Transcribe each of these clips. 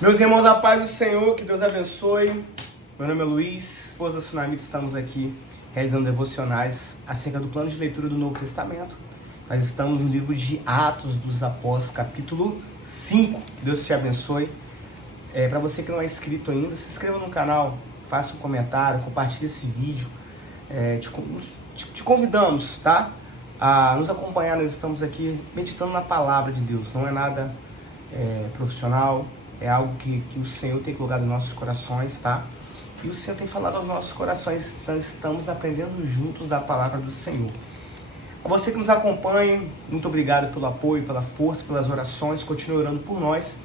Meus irmãos, a paz do Senhor, que Deus abençoe. Meu nome é Luiz, esposa da Sunamita, estamos aqui realizando devocionais acerca do plano de leitura do Novo Testamento. Nós estamos no livro de Atos dos Apóstolos, capítulo 5. Que Deus te abençoe. Para você que não é inscrito ainda, se inscreva no canal, faça um comentário, compartilhe esse vídeo. Te convidamos, tá? A nos acompanhar. Nós estamos aqui meditando na palavra de Deus. Não é nada profissional, é algo que o Senhor tem colocado nos nossos corações, tá? E o Senhor tem falado aos nossos corações, nós estamos aprendendo juntos da palavra do Senhor. A você que nos acompanha, muito obrigado pelo apoio, pela força, pelas orações, continue orando por nós,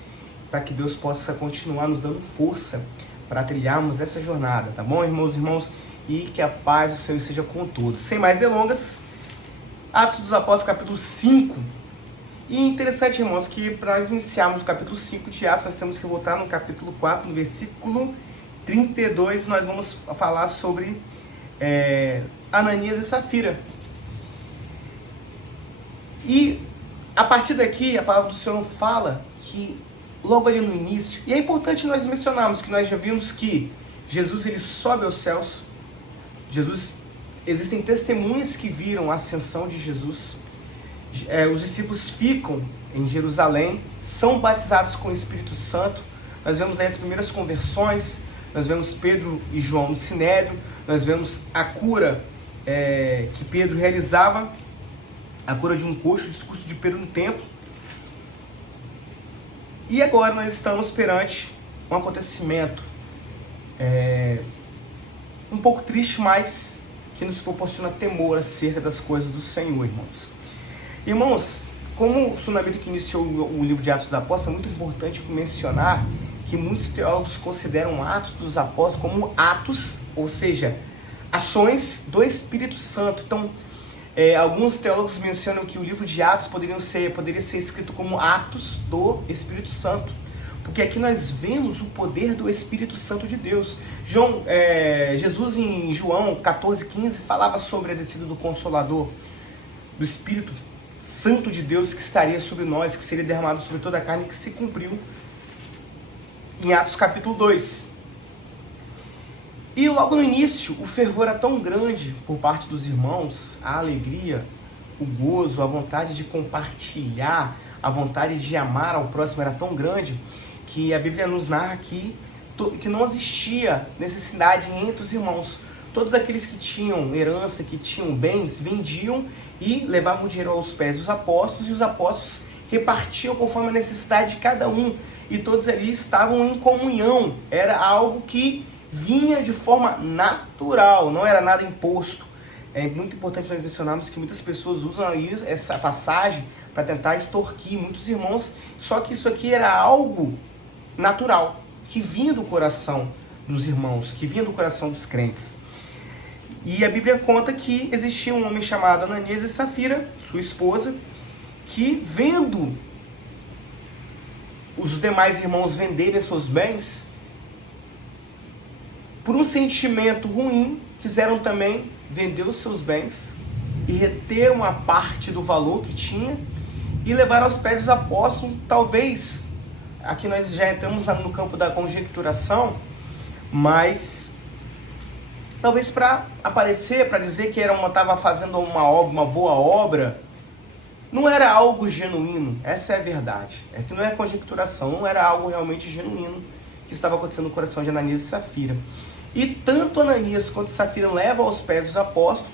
para que Deus possa continuar nos dando força para trilharmos essa jornada, tá bom, irmãos e irmãos? E que a paz do Senhor esteja com todos. Sem mais delongas, Atos dos Apóstolos, capítulo 5. E interessante, irmãos, que para nós iniciarmos o capítulo 5 de Atos, nós temos que voltar no capítulo 4, no versículo 32, nós vamos falar sobre Ananias e Safira. E a partir daqui, a palavra do Senhor fala que logo ali no início, e é importante nós mencionarmos que nós já vimos que Jesus ele sobe aos céus. Existem testemunhas que viram a ascensão de Jesus. Os discípulos ficam em Jerusalém, são batizados com o Espírito Santo. Nós vemos aí as primeiras conversões, nós vemos Pedro e João no Sinédrio, nós vemos a cura que Pedro realizava, a cura de um coxo, o discurso de Pedro no templo. E agora nós estamos perante um acontecimento um pouco triste, mas que nos proporciona temor acerca das coisas do Senhor, irmãos. Irmãos, como o Sunamita que iniciou o livro de Atos dos Apóstolos, é muito importante mencionar que muitos teólogos consideram Atos dos Apóstolos como atos, ou seja, ações do Espírito Santo. Então, alguns teólogos mencionam que o livro de Atos poderia ser escrito como Atos do Espírito Santo, porque aqui nós vemos o poder do Espírito Santo de Deus. Jesus em João 14,15 falava sobre a descida do Consolador, do Espírito Santo de Deus que estaria sobre nós, que seria derramado sobre toda a carne, que se cumpriu em Atos capítulo 2. E logo no início, o fervor era tão grande por parte dos irmãos, a alegria, o gozo, a vontade de compartilhar, a vontade de amar ao próximo era tão grande, que a Bíblia nos narra que não existia necessidade entre os irmãos. Todos aqueles que tinham herança, que tinham bens, vendiam e levavam dinheiro aos pés dos apóstolos, e os apóstolos repartiam conforme a necessidade de cada um, e todos ali estavam em comunhão. Era algo que vinha de forma natural, não era nada imposto. É muito importante nós mencionarmos que muitas pessoas usam essa passagem para tentar extorquir muitos irmãos, só que isso aqui era algo natural, que vinha do coração dos irmãos, que vinha do coração dos crentes. E a Bíblia conta que existia um homem chamado Ananias e Safira, sua esposa, que vendo os demais irmãos venderem seus bens, por um sentimento ruim, quiseram também vender os seus bens e reter uma parte do valor que tinha e levar aos pés dos apóstolos. Talvez, aqui nós já entramos no campo da conjecturação, mas talvez para aparecer, para dizer que estava fazendo uma boa obra, não era algo genuíno. Essa é a verdade. É que não é conjecturação, não era algo realmente genuíno que estava acontecendo no coração de Ananias e Safira. E tanto Ananias quanto Safira levam aos pés dos apóstolos.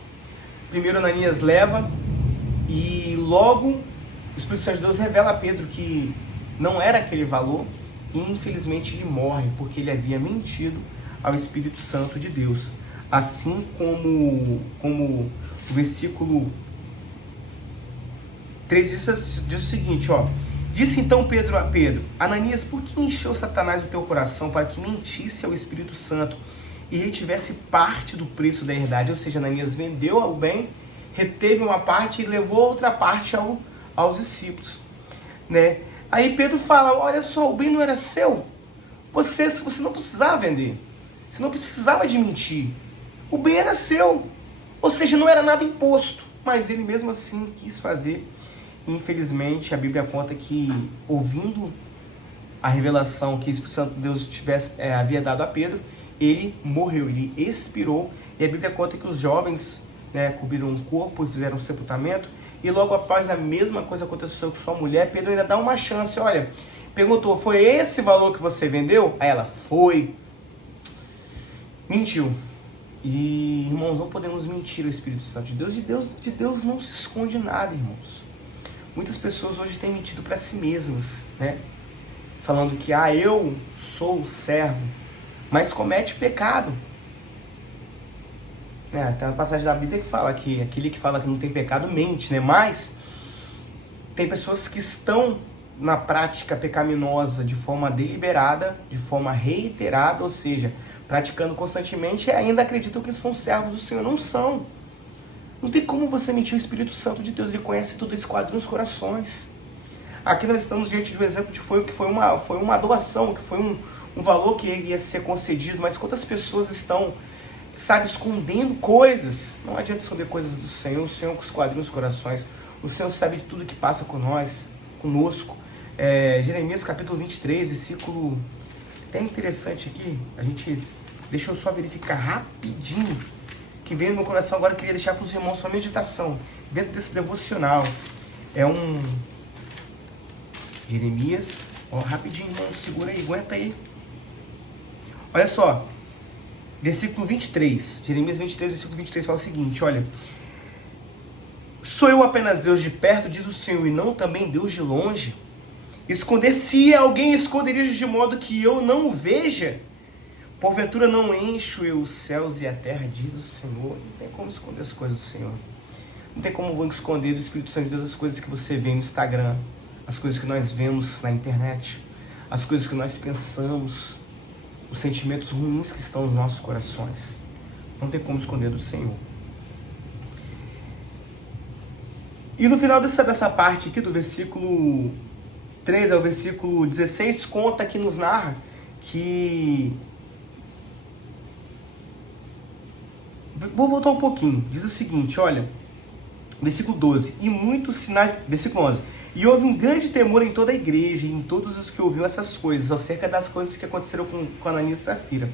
Primeiro Ananias leva, e logo o Espírito Santo de Deus revela a Pedro que não era aquele valor, e infelizmente ele morre, porque ele havia mentido ao Espírito Santo de Deus. Assim como o versículo 3 diz o seguinte, ó. Disse então Pedro a Pedro: Ananias, por que encheu Satanás o teu coração para que mentisse ao Espírito Santo e retivesse parte do preço da herdade? Ou seja, Ananias vendeu o bem, reteve uma parte e levou a outra parte aos discípulos, né? Aí Pedro fala: olha só, o bem não era seu, você não precisava vender, você não precisava de mentir, o bem era seu, ou seja, não era nada imposto, mas ele mesmo assim quis fazer. Infelizmente, a Bíblia conta que, ouvindo a revelação que o Espírito Santo de Deus havia dado a Pedro, ele morreu, ele expirou. E a Bíblia conta que os jovens, né, cobriram um corpo e fizeram um sepultamento. E logo após a mesma coisa aconteceu com sua mulher, Pedro ainda dá uma chance. Olha, perguntou, foi esse valor que você vendeu? Aí ela, foi. Mentiu. E, irmãos, não podemos mentir ao Espírito Santo de Deus. De Deus não se esconde nada, irmãos. Muitas pessoas hoje têm mentido para si mesmas, né? Falando que, eu sou o servo, mas comete pecado. Tem uma passagem da Bíblia que fala que aquele que fala que não tem pecado mente, né? Mas tem pessoas que estão na prática pecaminosa de forma deliberada, de forma reiterada, ou seja, praticando constantemente e ainda acreditam que são servos do Senhor. Não são. Não tem como você mentir. O Espírito Santo de Deus, ele conhece tudo esse quadro nos corações. Aqui nós estamos diante de um exemplo de que foi uma doação, que foi um valor que ia ser concedido, mas quantas pessoas estão, escondendo coisas? Não adianta esconder coisas do Senhor. O Senhor esquadrinha os corações. O Senhor sabe de tudo que passa conosco. Jeremias capítulo 23, versículo até interessante aqui. Deixa eu só verificar rapidinho, que veio no meu coração agora, eu queria deixar para os irmãos para meditação, dentro desse devocional. Jeremias, rapidinho, irmão, segura aí, aguenta aí. Olha só, versículo 23, Jeremias 23, versículo 23 fala o seguinte, olha: sou eu apenas Deus de perto, diz o Senhor, e não também Deus de longe? Se alguém esconderijo de modo que eu não o veja, porventura não encho eu os céus e a terra, diz o Senhor. Não tem como esconder as coisas do Senhor. Não tem como esconder do Espírito Santo de Deus as coisas que você vê no Instagram, as coisas que nós vemos na internet, as coisas que nós pensamos, os sentimentos ruins que estão nos nossos corações. Não tem como esconder do Senhor. E no final dessa parte aqui, do versículo 13 ao versículo 16, conta que nos narra que... Vou voltar um pouquinho. Diz o seguinte, olha, versículo 12, e muitos sinais... Versículo 11, e houve um grande temor em toda a igreja e em todos os que ouviram essas coisas, acerca das coisas que aconteceram com Ananias e Safira.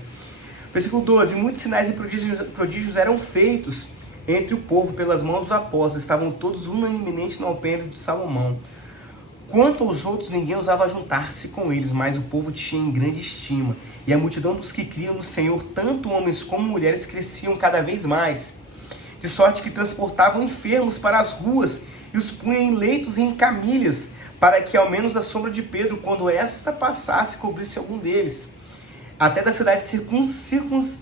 Versículo 12, muitos sinais e prodígios eram feitos entre o povo pelas mãos dos apóstolos, estavam todos unanimemente no alpendre de Salomão. Quanto aos outros, ninguém ousava juntar-se com eles, mas o povo tinha em grande estima. E a multidão dos que criam no Senhor, tanto homens como mulheres, cresciam cada vez mais. De sorte que transportavam enfermos para as ruas e os punham em leitos e em camilhas, para que ao menos a sombra de Pedro, quando esta passasse, cobrisse algum deles. Até das cidades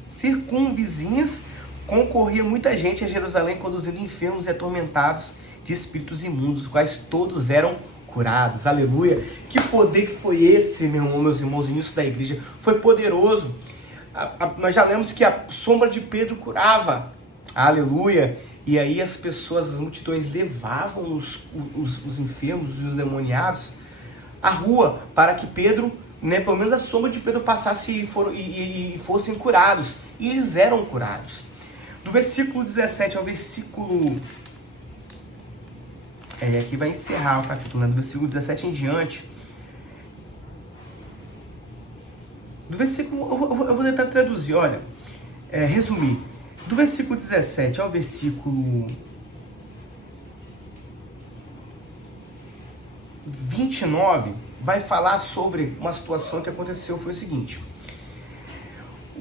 circunvizinhas concorria muita gente a Jerusalém, conduzindo enfermos e atormentados de espíritos imundos, os quais todos eram curados. Aleluia! Que poder que foi esse, meus irmãos, o início da igreja? Foi poderoso. Nós já lemos que a sombra de Pedro curava. Aleluia! E aí as pessoas, as multidões levavam os enfermos e os demoniados à rua para que Pedro, pelo menos a sombra de Pedro passasse e fossem curados. E eles eram curados. Do versículo 17 ao versículo... aqui vai encerrar o capítulo, do versículo 17 em diante. Do versículo... Eu vou tentar traduzir, olha. Resumir. Do versículo 17 ao versículo 29, vai falar sobre uma situação que aconteceu. Foi o seguinte.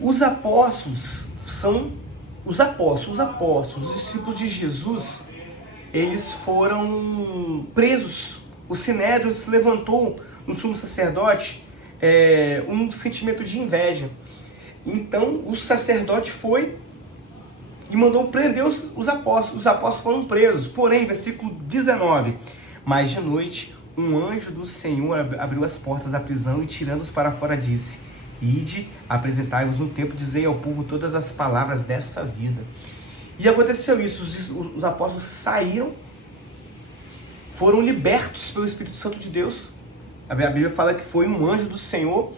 Os apóstolos, os discípulos de Jesus, eles foram presos. O Sinédrio se levantou no sumo sacerdote um sentimento de inveja. Então o sacerdote foi e mandou prender os apóstolos. Os apóstolos foram presos. Porém, versículo 19, mas de noite um anjo do Senhor abriu as portas da prisão e, tirando-os para fora, disse: ide, apresentai-vos no templo, dizei ao povo todas as palavras desta vida. E aconteceu isso. Os apóstolos saíram, foram libertos pelo Espírito Santo de Deus. A Bíblia fala que foi um anjo do Senhor,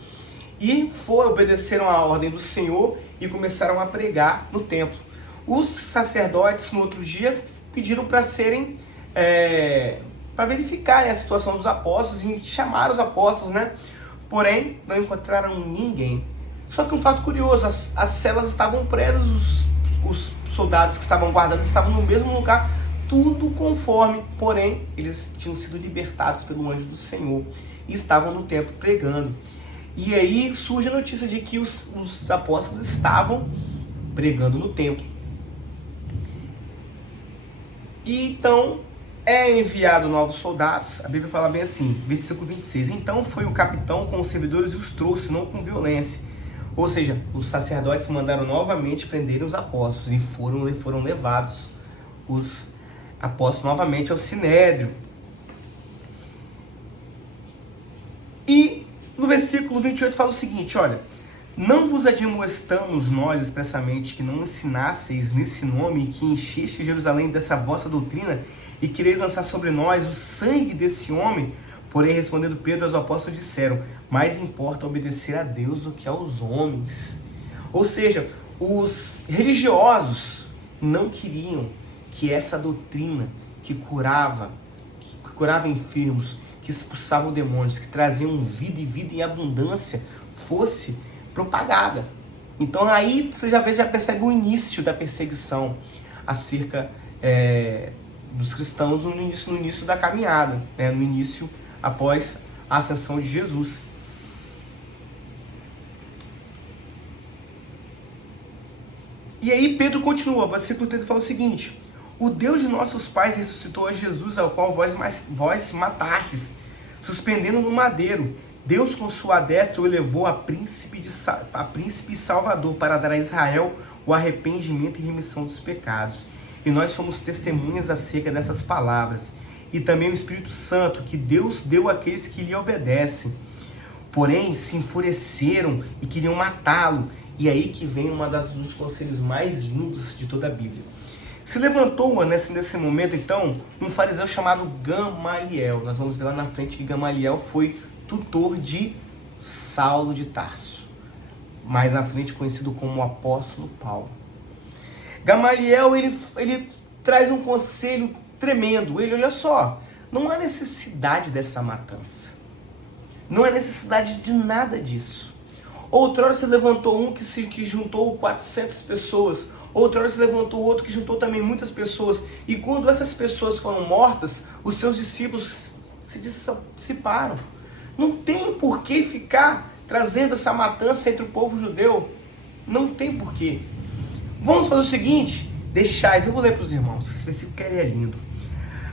e obedeceram a ordem do Senhor e começaram a pregar no templo. Os sacerdotes, no outro dia, pediram para serem, para verificarem a situação dos apóstolos e chamaram os apóstolos, porém não encontraram ninguém. Só que um fato curioso, as celas estavam presas, os soldados que estavam guardando estavam no mesmo lugar, tudo conforme, porém eles tinham sido libertados pelo anjo do Senhor e estavam no templo pregando. E aí surge a notícia de que os apóstolos estavam pregando no templo. E então é enviado novos soldados. A Bíblia fala bem assim, versículo 26. Então foi o capitão com os servidores e os trouxe, não com violência. Ou seja, os sacerdotes mandaram novamente prender os apóstolos e foram levados os apóstolos novamente ao sinédrio. E no versículo 28 fala o seguinte, olha: não vos admoestamos nós expressamente que não ensinasseis nesse nome e que encheste Jerusalém dessa vossa doutrina e quereis lançar sobre nós o sangue desse homem? Porém, respondendo Pedro, aos apóstolos disseram: mais importa obedecer a Deus do que aos homens. Ou seja, os religiosos não queriam que essa doutrina que curava enfermos, que expulsavam demônios, que traziam vida e vida em abundância, fosse propagada. Então aí você já percebe o início da perseguição acerca dos cristãos no início da caminhada, né? No início após a ascensão de Jesus. E aí Pedro continua, o versículo 30 fala o seguinte: o Deus de nossos pais ressuscitou a Jesus, ao qual vós matastes, suspendendo no madeiro. Deus com sua destra o elevou a príncipe e salvador, para dar a Israel o arrependimento e remissão dos pecados. E nós somos testemunhas acerca dessas palavras. E também o Espírito Santo, que Deus deu àqueles que lhe obedecem. Porém, se enfureceram e queriam matá-lo. E aí que vem dos conselhos mais lindos de toda a Bíblia. Se levantou nesse momento, então, um fariseu chamado Gamaliel. Nós vamos ver lá na frente que Gamaliel foi tutor de Saulo de Tarso, mais na frente conhecido como o apóstolo Paulo. Gamaliel, ele traz um conselho tremendo. Ele, olha só, não há necessidade dessa matança. Não há necessidade de nada disso. Outrora se levantou um que juntou 400 pessoas. Outrora se levantou outro que juntou também muitas pessoas. E quando essas pessoas foram mortas, os seus discípulos se dissiparam. Não tem por que ficar trazendo essa matança entre o povo judeu. Não tem por quê. Vamos fazer o seguinte, deixais, eu vou ler para os irmãos, esse versículo que é lindo.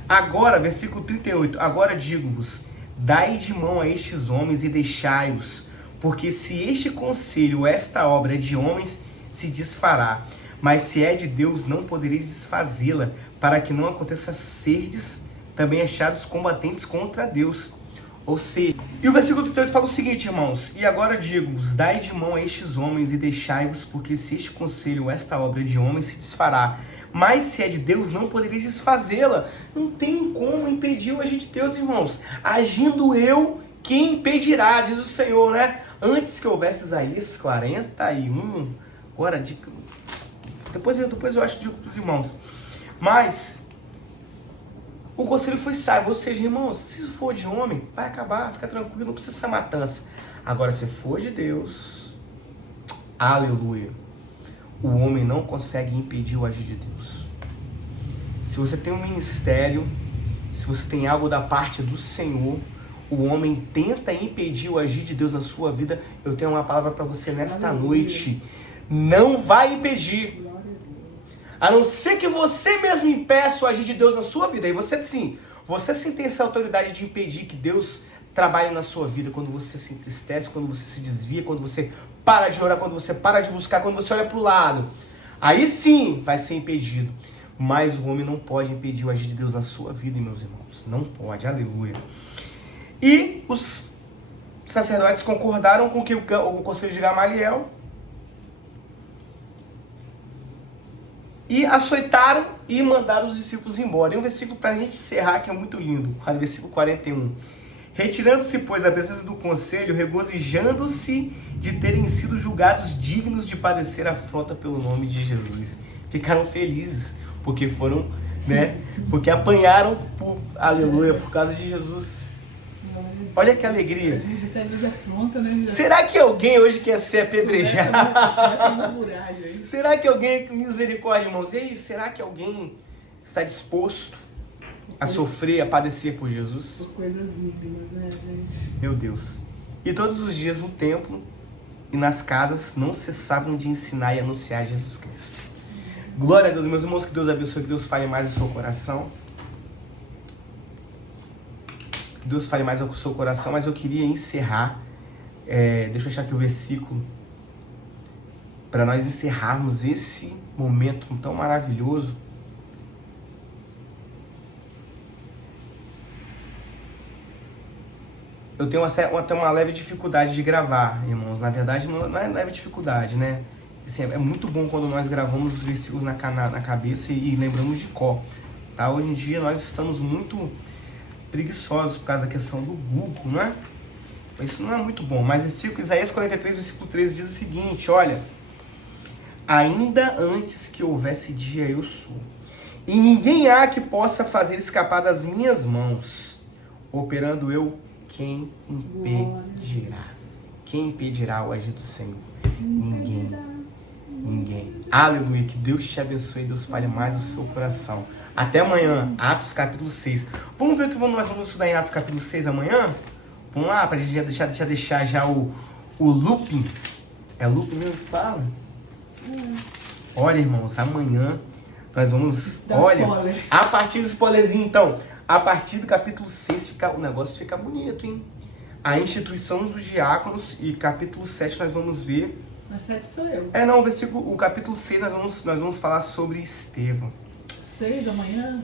Agora, versículo 38, agora digo-vos, dai de mão a estes homens e deixai-os, porque se este conselho, esta obra é de homens, se desfará, mas se é de Deus, não podereis desfazê-la, para que não aconteça serdes também achados combatentes contra Deus. Ou seja, e o versículo 38 fala o seguinte, irmãos: e agora digo-vos, dai de mão a estes homens e deixai-vos, porque se este conselho, esta obra de homens, se desfará, mas se é de Deus, não podereis desfazê-la. Não tem como impedir o agir de Deus, irmãos. Agindo eu, quem impedirá, diz o Senhor, né? Antes que houvesse Isaías 41, agora, depois eu acho que digo para os irmãos, mas o conselho foi sábio, ou seja, irmãos, se for de homem, vai acabar, fica tranquilo, não precisa ser matança. Agora, se for de Deus, aleluia, o homem não consegue impedir o agir de Deus. Se você tem um ministério, se você tem algo da parte do Senhor, o homem tenta impedir o agir de Deus na sua vida. Eu tenho uma palavra para você nesta noite: não vai impedir. A não ser que você mesmo impeça o agir de Deus na sua vida. E você sim tem essa autoridade de impedir que Deus trabalhe na sua vida. Quando você se entristece, quando você se desvia, quando você para de orar, quando você para de buscar, quando você olha para o lado. Aí sim vai ser impedido. Mas o homem não pode impedir o agir de Deus na sua vida, meus irmãos. Não pode, aleluia. E os sacerdotes concordaram com que o conselho de Gamaliel e açoitaram e mandaram os discípulos embora. E um versículo para a gente encerrar que é muito lindo, o versículo 41. Retirando-se, pois, da presença do conselho, regozijando-se de terem sido julgados dignos de padecer afronta pelo nome de Jesus. Ficaram felizes, porque foram, né? Porque apanharam, aleluia, por causa de Jesus. Olha que alegria. recebe desafronta, né? Será que alguém hoje quer ser apedrejado? Começa a murmurar, gente. Será que alguém, misericórdia, irmãos, e aí, será que alguém está disposto a sofrer, a padecer por Jesus? Por coisas mínimas, né, gente? Meu Deus. E todos os dias no templo e nas casas não cessavam de ensinar e anunciar Jesus Cristo. Glória a Deus, meus irmãos, que Deus abençoe, que Deus fale mais no seu coração. Que Deus fale mais ao seu coração, mas eu queria encerrar, deixa eu achar aqui o versículo, para nós encerrarmos esse momento tão maravilhoso. Eu tenho até uma leve dificuldade de gravar, irmãos. Na verdade, não é leve dificuldade, né? Assim, é muito bom quando nós gravamos os versículos na cabeça e lembramos de cor. Tá? Hoje em dia nós estamos muito preguiçosos por causa da questão do Google, não é? Isso não é muito bom. Mas Isaías 43, versículo 13 diz o seguinte, olha: ainda antes que houvesse dia eu sou, e ninguém há que possa fazer escapar das minhas mãos. Operando eu, quem impedirá? Quem impedirá o agir do Senhor? Ninguém. Ninguém. Aleluia. Que Deus te abençoe. Deus fale mais no seu coração. Até amanhã. Atos capítulo 6. Vamos ver o que nós vamos estudar em Atos capítulo 6 amanhã? Vamos lá, para a gente deixar já o looping. É looping mesmo que fala? Olha, irmãos, amanhã nós vamos... Olha, a partir do spoilerzinho, então... A partir do capítulo 6, o negócio fica bonito, hein? A instituição dos diáconos, e capítulo 7 nós vamos ver... Mas 7 sou eu. O capítulo 6 nós vamos falar sobre Estevão. 6 da manhã?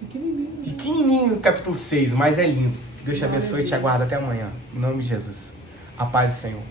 Pequenininho. Pequenininho o capítulo 6, mas é lindo. Que Deus te abençoe e te aguarda até amanhã. Em nome de Jesus. A paz do Senhor.